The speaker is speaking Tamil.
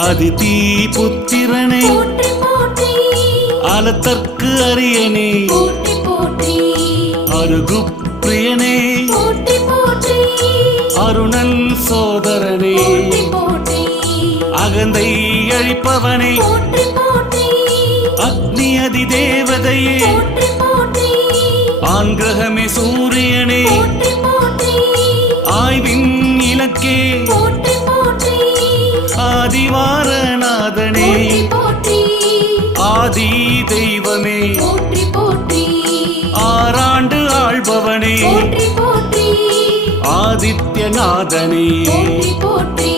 அதிதி புத்திரனே போற்றி போற்றி அலத்தற்கு அரியனே போற்றி போற்றி அருகு பிரியனே போற்றி போற்றி அருணன் சோதரனே போற்றி போற்றி அகந்தை அழிப்பவனே போற்றி போற்றி அக்னி அதி தேவதையே போற்றி போற்றி ஆங்கிரகமே சூரியனே போற்றி போற்றி ஆய்வின் இலக்கே போற்றி போற்றி ஆதிவாரநாதனே போற்றி ஆதி தெய்வமே போற்றி போற்றி ஆறாண்டு ஆள்பவனே போற்றி போற்றி ஆதித்யநாதனே போற்றி போற்றி